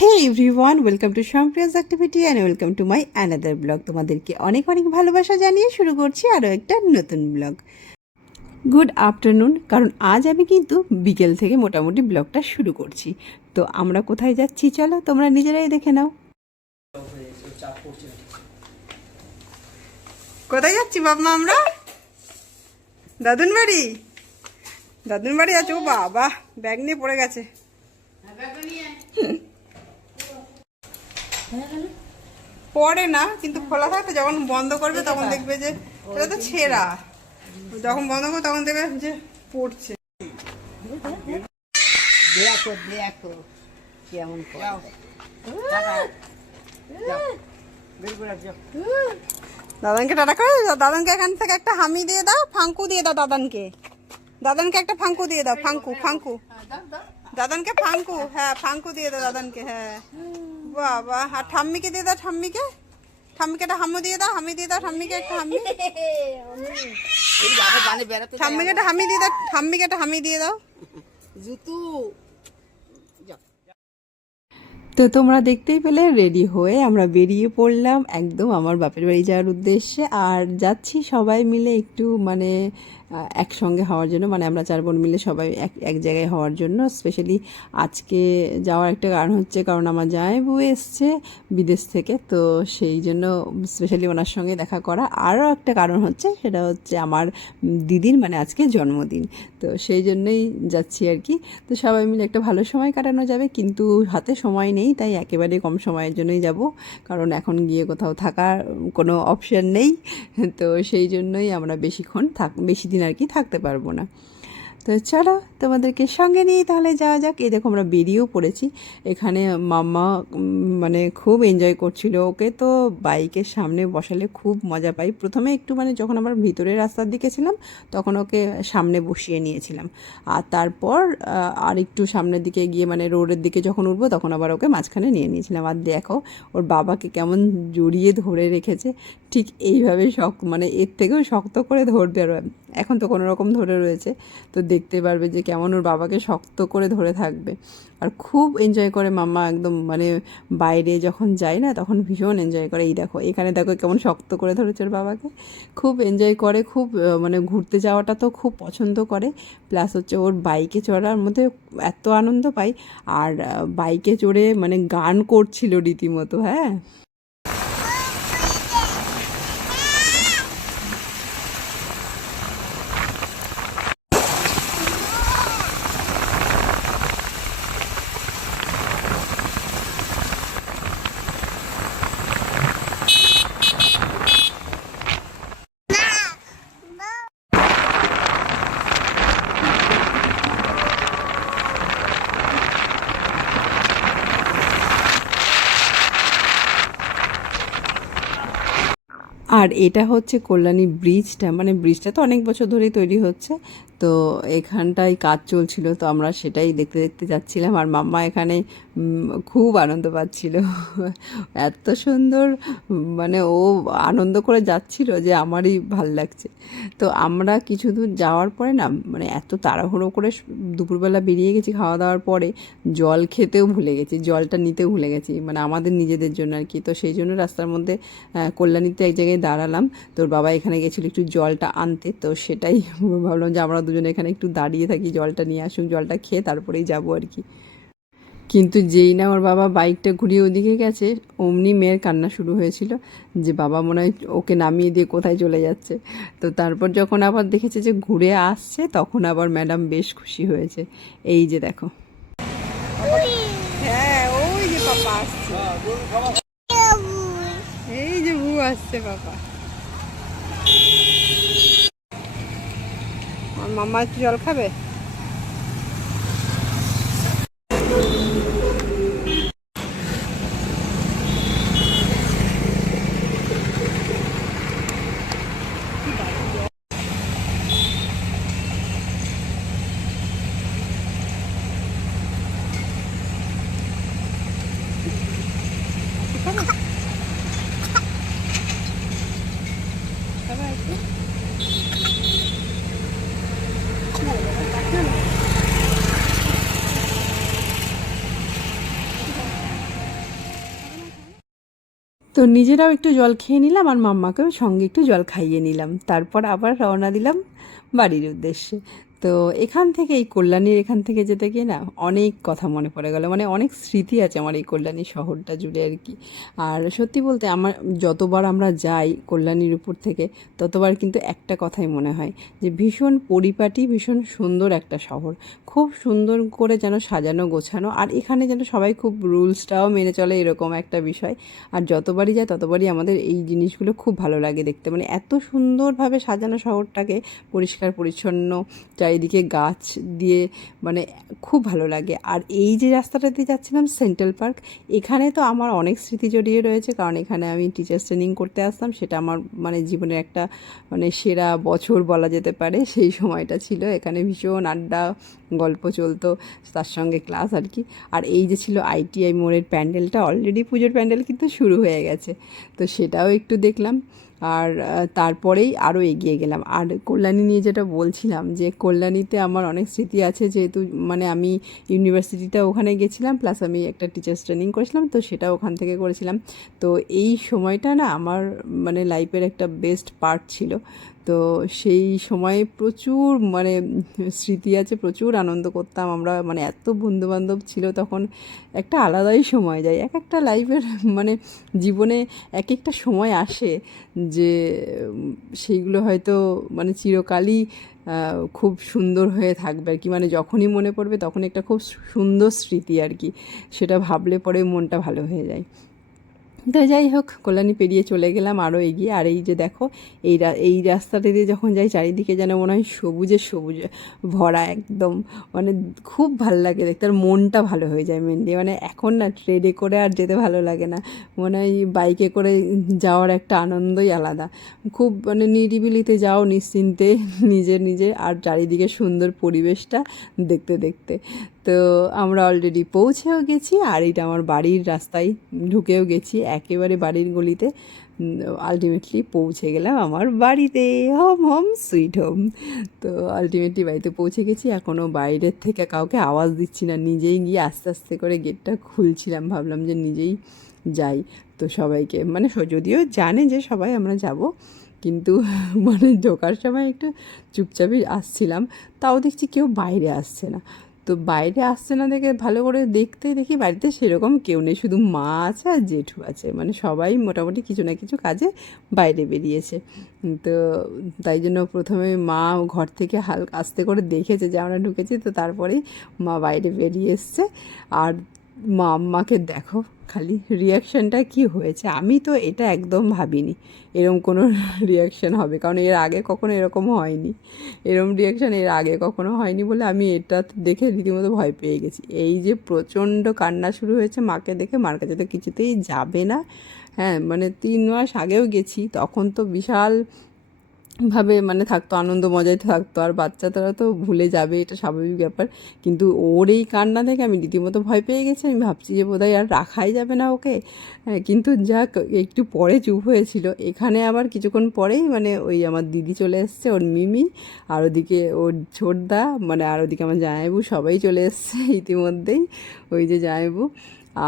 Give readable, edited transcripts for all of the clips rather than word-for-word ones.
Hey everyone, welcome to সম্প্রিয়াস activity and welcome to my another blog. তোমাদেরকে অনেক অনেক ভালোবাসা জানিয়ে শুরু করছি আরও একটা নতুন ব্লগ। গুড আফটারনুন, কারণ আজ আমি কিন্তু বিকেল থেকে মোটামুটি ব্লগটা শুরু করছি। তো আমরা কোথায় যাচ্ছি চলো তোমরা নিজেরাই দেখে নাও। কোথায় যাচ্ছি বাবা? আমরা দাদুন বাড়ি। দাদুন বাড়ি আছে। ও বাবা, ব্যাগ নিয়ে পড়ে গেছে। পড়ে না, কিন্তু খোলা থাকতে যখন বন্ধ করবে তখন দেখবে যে এটা তো ছেঁড়া। যখন বন্ধ করবে তখন দেখবে যে পড়ছে। দাদানকে টাটা করে দাদানকে এখান থেকে একটা হামি দিয়ে দাও, ফাঙ্কু দিয়ে দাও দাদানকে। দাদানকে একটা ফাঙ্কু দিয়ে দাও, ফাঙ্কু ফাঙ্কু দাদানকে ফাঙ্কু। হ্যাঁ, ফাঙ্কু দিয়ে দাও দাদানকে। হ্যাঁ বাবা, আর ঠাম্মিকে দিয়ে দাও, ঠাম্মিকে একটা হামু দিয়ে দাও, হামি দিয়ে দাও ঠাম্মিকে একটা হামি। ঠাম্মিকে একটা হামি দিয়ে দাও, ঠাম্মিকে একটা হামি দিয়ে দাও। তো তোমরা দেখতেই পেলে রেডি হয়ে আমরা বেরিয়ে পড়লাম একদম আমার বাপের বাড়ি যাওয়ার উদ্দেশ্যে। আর যাচ্ছি সবাই মিলে একটু মানে একসঙ্গে হওয়ার জন্য, মানে আমরা 4 বোন মিলে সবাই এক জায়গায় হওয়ার জন্য। স্পেশালি আজকে যাওয়ার একটা কারণ হচ্ছে, কারণ আমার জামাইবাবু এসছে বিদেশ থেকে, তো সেই জন্য স্পেশালি ওনার সঙ্গে দেখা করা। আরও একটা কারণ হচ্ছে, সেটা হচ্ছে আমার দিদির মানে আজকে জন্মদিন, তো সেই জন্যই যাচ্ছি আর কি। তো সবাই মিলে একটা ভালো সময় কাটানো যাবে, কিন্তু হাতে সময় নেই, তাই একেবারে কম সময়ের জন্যই যাব, কারণ এখন গিয়ে কোথাও থাকার কোনো অপশান নেই। তো সেই জন্যই আমরা বেশি দিন আর কি থাকতে পারবো না। তো চলো তোমাদেরকে সঙ্গে নিয়ে তাহলে যাওয়া যাক। এই দেখো আমরা বেরিয়েও পড়েছি। এখানে মাম্মা মানে খুব এনজয় করছিল। ওকে তো বাইকের সামনে বসালে খুব মজা পাই। প্রথমে একটু মানে যখন আমরা ভিতরের রাস্তার দিকে ছিলাম তখন ওকে সামনে বসিয়ে নিয়েছিলাম, আর তারপর আর একটু সামনের দিকে গিয়ে মানে রোডের দিকে যখন উঠবো তখন আবার ওকে মাঝখানে নিয়ে নিয়েছিলাম। আর দেখো ওর বাবাকে কেমন জড়িয়ে ধরে রেখেছে, ঠিক এইভাবে মানে এর থেকেও শক্ত করে ধরবে। আর এখন তো কোনো রকম ধরে রয়েছে, তো দেখতে পারবে যে কেমন ওর বাবাকে শক্ত করে ধরে থাকবে। আর খুব এনজয় করে মাম্মা, একদম মানে বাইরে যখন যায় না তখন ভীষণ এনজয় করে। এই দেখো এখানে দেখো কেমন শক্ত করে ধরেছে ওর বাবাকে, খুব এনজয় করে। খুব মানে ঘুরতে যাওয়াটা তো খুব পছন্দ করে। প্লাস হচ্ছে ওর বাইকে চড়ার মধ্যে এত আনন্দ পাই। আর বাইকে চড়ে মানে গান করছিল রীতিমতো। হ্যাঁ, আর এটা হচ্ছে কল্যাণী ব্রিজটা, মানে ব্রিজটা তো অনেক বছর ধরেই তৈরি হচ্ছে, তো এখানটায় কাজ চলছিল, তো আমরা সেটাই দেখতে দেখতে যাচ্ছিলাম। আর মাম্মা এখানে খুব আনন্দ পাচ্ছিল। এত সুন্দর মানে ও আনন্দ করে যাচ্ছিল যে আমারই ভাল লাগছে। তো আমরা কিছু দূর যাওয়ার পরে না মানে এত তাড়াহুড়ো করে দুপুরবেলা বেরিয়ে গেছি খাওয়া দাওয়ার পরে, জল খেতেও ভুলে গেছি, জলটা নিতেও ভুলে গেছি, মানে আমাদের নিজেদের জন্য আর কি। তো সেই জন্য রাস্তার মধ্যে কল্যাণীতে এক জায়গায় দাঁড়ালাম। তোর বাবা এখানে গেছিলো একটু জলটা আনতে, তো সেটাই ভাবলাম যে আমরা দুজনে এখানে একটু দাঁড়িয়ে থাকি, জলটা নিয়ে আসুক, জলটা খেয়ে তারপরেই যাবো আর কি। কিন্তু যেই না ওর বাবা বাইকটা ঘুরিয়ে ওদিকে গেছে, অমনি মেয়ের কান্না শুরু হয়েছিল যে বাবা মনে হয় ওকে নামিয়ে দিয়ে কোথায় চলে যাচ্ছে। তো তারপর যখন আবার দেখেছে যে ঘুরে আসছে, তখন আবার ম্যাডাম বেশ খুশি হয়েছে। এই যে দেখো, হ্যাঁ ওই যে পাপা আসছে, এই যে বু আসছে পাপা। আর মাম্মা একটু জল খাবে। তো নিজেরাও একটু জল খেয়ে নিলাম আর মাম্মাকেও সঙ্গে একটু জল খাইয়ে নিলাম, তারপর আবার রওনা দিলাম বাড়ির উদ্দেশ্যে। তো এখান থেকে এই কল্যাণীর এখান থেকে যেতে গিয়ে না অনেক কথা মনে পড়ে গেল, মানে অনেক স্মৃতি আছে আমার এই কল্যাণী শহরটা জুড়ে আর কি। আর সত্যি বলতে আমার যতবার আমরা যাই কল্যাণীর উপর থেকে ততবার কিন্তু একটা কথাই মনে হয় যে ভীষণ পরিপাটি, ভীষণ সুন্দর একটা শহর, খুব সুন্দর করে যেন সাজানো গোছানো, আর এখানে যেন সবাই খুব রুলসটাও মেনে চলে, এরকম একটা বিষয়। আর যতবারই যায় ততবারই আমাদের এই জিনিসগুলো খুব ভালো লাগে দেখতে, মানে এত সুন্দরভাবে সাজানো শহরটাকে, পরিষ্কার পরিচ্ছন্ন, চারিদিকে গাছ দিয়ে, মানে খুব ভালো লাগে। আর এই যে রাস্তাটা দিয়ে যাচ্ছিলাম সেন্ট্রাল পার্ক, এখানে তো আমার অনেক স্মৃতি জড়িয়ে রয়েছে, কারণ এখানে আমি টিচার্স ট্রেনিং করতে আসতাম, সেটা আমার মানে জীবনের একটা মানে সেরা বছর বলা যেতে পারে। সেই সময়টা ছিল, এখানে ভীষণ আড্ডা গল্প চলতো, তার সঙ্গে ক্লাস আর কি। আর এই যে ছিল আইটিআই মোড়ের প্যান্ডেলটা, অলরেডি পুজোর প্যান্ডেল কিন্তু শুরু হয়ে গেছে, তো সেটাও একটু দেখলাম। আর তারপরেই আরও এগিয়ে গেলাম। আর কল্যাণী নিয়ে যেটা বলছিলাম, যে কল্যাণীতে আমার অনেক স্মৃতি আছে, যেহেতু মানে আমি ইউনিভার্সিটিটা ওখানে গেছিলাম, প্লাস আমি একটা টিচার্স ট্রেনিং করেছিলাম, তো সেটা ওখান থেকে করেছিলাম। তো এই সময়টা না আমার মানে লাইফের একটা বেস্ট পার্ট ছিল। তো সেই সময়ে প্রচুর মানে স্মৃতি আছে, প্রচুর আনন্দ করতাম আমরা, মানে এত বন্ধুবান্ধব ছিল তখন, একটা আলাদাই সময় যায় এক একটা লাইফের, মানে জীবনে এক একটা সময় আসে যে সেইগুলো হয়তো মানে চিরকালই খুব সুন্দর হয়ে থাকবে আর কি, মানে যখনই মনে পড়বে তখন একটা খুব সুন্দর স্মৃতি আর কি, সেটা ভাবলে পরে মনটা ভালো হয়ে যায়। তো যাই হোক, কল্যাণী পেরিয়ে চলে গেলাম আরও এগিয়ে। আর এই যে দেখো, এই রাস্তাটা দিয়ে যখন যাই চারিদিকে যেন মনে হয় সবুজে সবুজে ভরা একদম, মানে খুব ভালো লাগে দেখতে, আর মনটা ভালো হয়ে যায় মেনলি। মানে এখন না ট্রেনে করে আর যেতে ভালো লাগে না, মনে হয় বাইকে করে যাওয়ার একটা আনন্দই আলাদা। খুব মানে নিরিবিলিতে যাও নিশ্চিন্তে, নিজে আর চারিদিকে সুন্দর পরিবেশটা দেখতে দেখতে। তো আমরা অলরেডি পৌঁছেও গেছি, আর এটা আমার বাড়ির রাস্তায় ঢুকেও গেছি একেবারে বাড়ির গলিতে। আলটিমেটলি পৌঁছে গেলাম আমার বাড়িতে, হোম হোম সুইট হোম। তো আলটিমেটলি বাড়িতে পৌঁছে গেছি, এখনও বাইরের থেকে কাউকে আওয়াজ দিচ্ছি না, নিজেই গিয়ে আস্তে আস্তে করে গেটটা খুলছিলাম, ভাবলাম যে নিজেই যাই। তো সবাইকে মানে যদিও জানে যে সবাই আমরা যাব, কিন্তু মানে ঢোকার সময় একটু চুপচাপই আসছিলাম, তাও দেখছি কেউ বাইরে আসছে না। তো বাইরে আসছে না দেখে ভালো করে দেখতে দেখি বাড়িতে সেরকম কেউ নেই, শুধু মা আছে আর জেঠু আছে, মানে সবাই মোটামুটি কিছু না কিছু কাজে বাইরে বেরিয়েছে। তো তাই জন্য প্রথমে মা ঘর থেকে হালকা আস্তে করে দেখেছে যে আমরা ঢুকেছি, তো তারপরেই মা বাইরে বেরিয়ে এসছে। আর মা আম্মাকে দেখো খালি রিয়াকশানটা কি হয়েছে, আমি তো এটা একদম ভাবিনি এরম কোনো রিয়াকশান হবে, কারণ এর আগে কখনো এরকম হয়নি, এরম রিয়াকশান এর আগে কখনো হয়নি বলে আমি এটা দেখে রীতিমতো ভয় পেয়ে গেছি। এই যে প্রচণ্ড কান্না শুরু হয়েছে মাকে দেখে, মার কাছে তো কিছুতেই যাবে না। হ্যাঁ, মানে 3 মাস আগেও গেছি, তখন তো বিশাল ভাবে মানে থাকতো, আনন্দ মজায় থাকতো, আর বাচ্চারা তো ভুলে যাবে, এটা স্বাভাবিক ব্যাপার। কিন্তু ওর এই কান্না দেখে আমি রীতিমতো ভয় পেয়ে গেছি, আমি ভাবছি যে বোধহয় আর রাখাই যাবে না ওকে। হ্যাঁ, কিন্তু যাক একটু পরে চুপ হয়েছিল। এখানে আবার কিছুক্ষণ পরেই মানে ওই আমার দিদি চলে এসছে, ওর মিমি, আর ওদিকে ওর ছোটদা, মানে আর ওদিকে আমার জামাইবু, সবাই চলে এসছে ইতিমধ্যেই, ওই যে জামাইবু।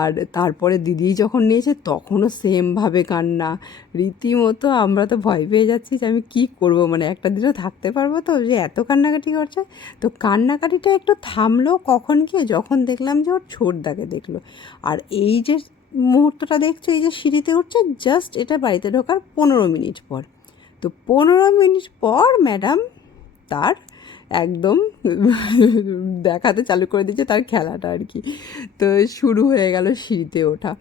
আর তারপরে দিদি যখন নিয়েছে তখনও সেমভাবে কান্না, রীতিমতো আমরা তো ভয় পেয়ে যাচ্ছি যে আমি কী করব, মানে একটা দিনও থাকতে পারবো তো, যে এত কান্নাকাটি করছে। তো কান্নাকাটিটা একটু থামলো কখন গিয়ে, যখন দেখলাম যে ওর ছোটদাকে দেখলো। আর এই যে মুহূর্তটা দেখছো, এই যে সিঁড়িতে উঠছে, জাস্ট এটা বাড়িতে ঢোকার 15 মিনিট পর। তো 15 মিনিট পর ম্যাডাম তার একদম দেখাতে চালু করে দিয়েছে তার খেলাটা আর কি। তো শুরু হয়ে গেল সিঁড়িতে ওঠা।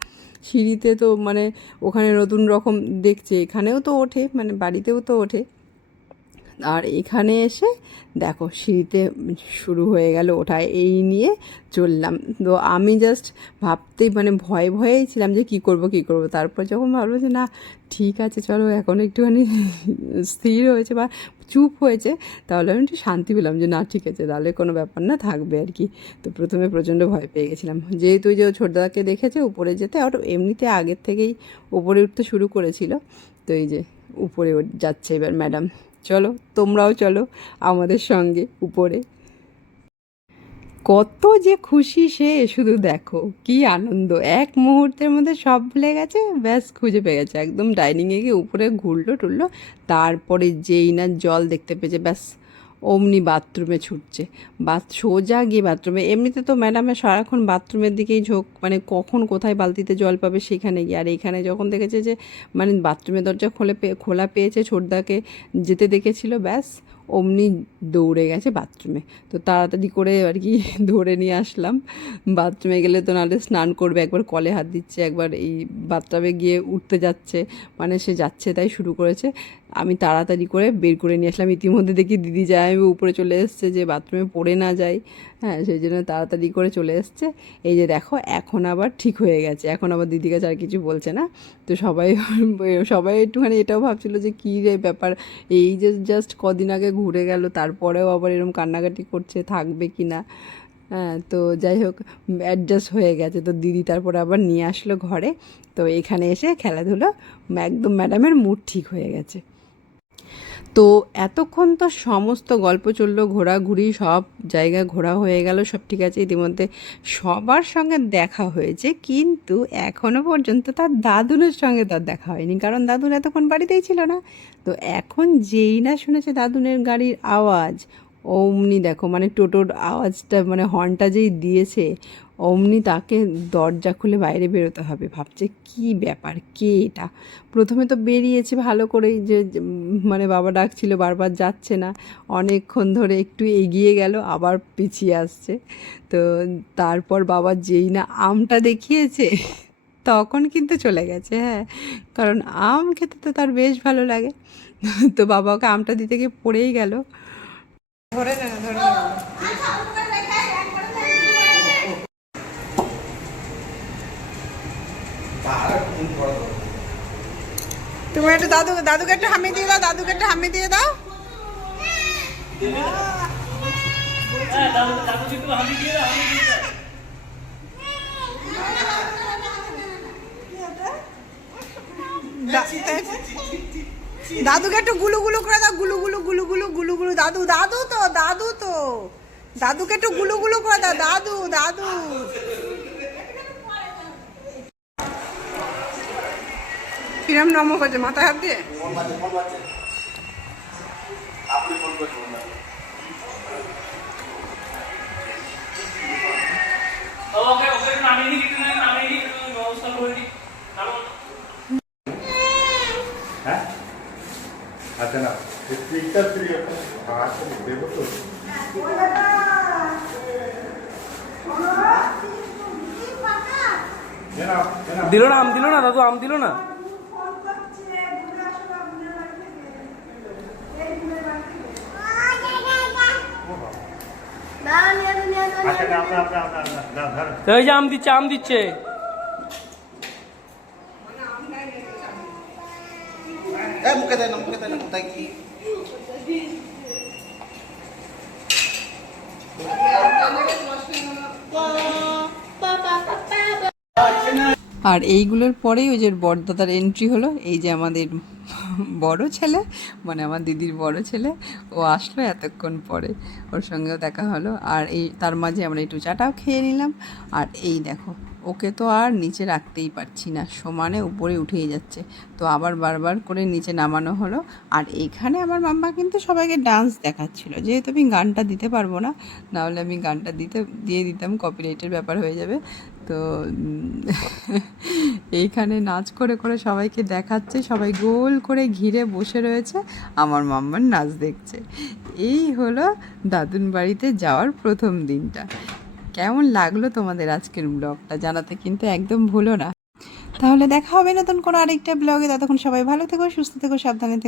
সিঁড়িতে তো মানে ওখানে নতুন রকম দেখছে, এখানেও তো ওঠে, মানে বাড়িতেও তো ওঠে। আর এখানে এসে দেখো সিঁড়িতে শুরু হয়ে গেল ওঠা, এই নিয়ে চললাম। তো আমি জাস্ট ভাবতেই মানে ভয়ে ভয়েই ছিলাম যে কী করব কী করব। তারপর যখন ভাবলো যে না ঠিক আছে চলো, এখন একটুখানি স্থির হয়েছে বা চুপ হয়েছে, তাহলে আমি একটু শান্তি পেলাম যে না ঠিক আছে, তাহলে কোনো ব্যাপার না, থাকবে আর কি। তো প্রথমে প্রচণ্ড ভয় পেয়ে গেছিলাম, যেহেতু যে ছোটদাকে দেখেছে উপরে যেতে, আর এমনিতে আগের থেকেই উপরে উঠতে শুরু করেছিল। তো এই যে উপরে যাচ্ছে এবার ম্যাডাম, চলো তোমরাও চলো আমাদের সঙ্গে উপরে। কত যে খুশি সে, শুধু দেখো কি আনন্দ, এক মুহূর্তের মধ্যে সব ভুলে গেছে, ব্যাস খুঁজে পেয়ে গেছে। একদম ডাইনিংয়ে গিয়ে উপরে ঘুরলো টুরলো, তারপরে যেই না জল দেখতে পেয়েছে ব্যাস অমনি বাথরুমে ছুটছে। সোজা গিয়ে বাথরুমে, এমনিতে তো ম্যাডামের সারাক্ষণ বাথরুমের দিকেই ঝোঁক, মানে কখন কোথায় বালতিতে জল পাবে সেখানে গিয়ে। আর এইখানে যখন দেখেছে যে মানে বাথরুমের দরজা খোলা পেয়েছে, ছোটদাকে যেতে দেখেছিল, ব্যাস অমনি দৌড়ে গেছে বাথরুমে। তো তাড়াতাড়ি করে আর কি ধরে নিয়ে আসলাম। বাথরুমে গেলে তো নাহলে স্নান করবে, একবার কলে হাত দিচ্ছে, একবার এই বাথটাবে গিয়ে উঠতে যাচ্ছে, মানে সে যাচ্ছে তাই শুরু করেছে। আমি তাড়াতাড়ি করে বের করে নিয়ে আসলাম। ইতিমধ্যে দেখি দিদি যায় আমি উপরে চলে এসছে যে বাথরুমে পড়ে না যায়, হ্যাঁ সেই জন্য তাড়াতাড়ি করে চলে এসছে। এই যে দেখো এখন আবার ঠিক হয়ে গেছে, এখন আবার দিদি কাছে আর কিছু বলছে না। তো সবাই সবাই একটুখানি এটাও ভাবছিল যে কী রে ব্যাপার, এই যে জাস্ট কদিন আগে ঘুরে গেল, তারপরেও আবার এরকম কান্নাকাটি করছে, থাকবে কি না। হ্যাঁ তো যাই হোক অ্যাডজাস্ট হয়ে গেছে। তো দিদি তারপরে আবার নিয়ে আসলো ঘরে। তো এখানে এসে খেলাধুলো একদম ম্যাডামের মুড ঠিক হয়ে গেছে। তো এতক্ষণ তো সমস্ত গল্প চললো, ঘোরাঘুরি, সব জায়গা ঘোরা হয়ে গেল, সব ঠিক আছে। ইতিমধ্যে সবার সঙ্গে দেখা হয়েছে, কিন্তু এখনও পর্যন্ত তার দাদুনের সঙ্গে তার দেখা হয়নি, কারণ দাদুন এতক্ষণ বাড়িতেই ছিল না। তো এখন যেই না শুনেছে দাদুনের গাড়ির আওয়াজ, অমনি দেখো মানে টোটোর আওয়াজটা, মানে হর্নটা যেই দিয়েছে, অমনি তাকে দরজা খুলে বাইরে বেরোতে হবে। ভাবছে কি ব্যাপার, কে এটা। প্রথমে তো বেরিয়েছে ভালো করেই, যে মানে বাবা ডাকছিল, বারবার যাচ্ছে না, অনেকক্ষণ ধরে একটু এগিয়ে গেল, আবার পিছিয়ে আসছে। তো তারপর বাবা যেই না আমটা দেখিয়েছে, তখন কিন্তু চলে গেছে। হ্যাঁ, কারণ আম খেতে তো তার বেশ ভালো লাগে। তো বাবা ওকে আমটা দিতে গিয়ে পড়েই গেল। ধরে না, ধরে না। তুমি একটু দাদুকে একটু হামি দিয়ে দাও, দাদুকে একটু হামি দিয়ে দাও। দাদুকে একটু গুলু গুলু করে দাও, গুলু গুলু গুলু গুলু গুলু গুলু। দাদু দাদু তো দাদু তো দাদুকে একটু গুলু গুলু করে দাও, দাদু দাদু। কিরম নমক হচ্ছে, মাথায় হাত দিয়ে। আচ্ছা না স্পিকটা ফ্রি আচ্ছা দেবো তো দিল না, আম দিল না দাদু, আম দিল না। এই যে আম দিচ্ছে, আম দিচ্ছে। মুখে দেয় না, মুখে দেয় না, কোথায় কি আর এইগুলোর পরেই ওই যে বড়দাদার এন্ট্রি হলো। এই যে আমাদের বড় ছেলে, মানে আমার দিদির বড় ছেলে, ও আসলো এতক্ষণ পরে, ওর সঙ্গেও দেখা হলো। আর এই তার মাঝে আমরা একটু চাটাও খেয়ে নিলাম। আর এই দেখো ওকে তো আর নিচে রাখতেই পারছি না, সমানে উপরে উঠেই যাচ্ছে। তো আবার বারবার করে নিচে নামানো হলো। আর এইখানে আমার মাম্মা কিন্তু সবাইকে ডান্স দেখাচ্ছিল, যেহেতু আমি গানটা দিতে পারবো না, নাহলে আমি গানটা দিয়ে দিতাম, কপিরাইটের ব্যাপার হয়ে যাবে। তো এইখানে নাচ করে করে সবাইকে দেখাচ্ছে, সবাই গোল করে ঘিরে বসে রয়েছে, আমার মাম্মার নাচ দেখছে। এই হলো দাদুন বাড়িতে যাওয়ার প্রথম দিনটা। কেমন লাগলো তোমাদের আজকের ব্লগটা জানাতে কিন্তু একদম ভুলো না। তাহলে দেখা হবে নতুন কোনো আরেকটা ব্লগে। ততক্ষণ সবাই ভালো থেকো, সুস্থ থেকো, সাবধানে থেকো।